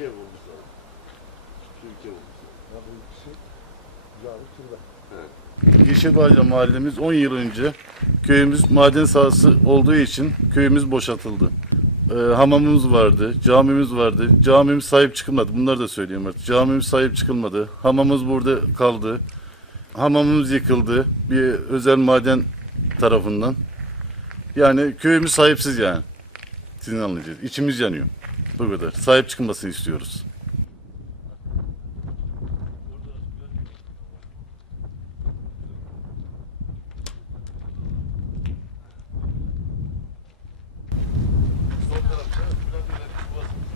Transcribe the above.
ev olmuş lazım. Ev olmuş lazım. Ya bu ikisi yarı kirli. Yeşilbağca mahallemiz 10 yıl önce köyümüz maden sahası olduğu için köyümüz boşaltıldı. Ee, hamamımız vardı, camimiz vardı. Camimiz sahip çıkılmadı. Bunları da söyleyeyim artık. Camimiz sahip çıkılmadı. Hamamımız burada kaldı. Hamamımız yıkıldı bir özel maden tarafından. Yani köyümüz sahipsiz yani. Sizin anlayacağınız. İçimiz yanıyor. Bu kadar. Sahip çıkılmasını istiyoruz. Sol tarafta, biraz ileri,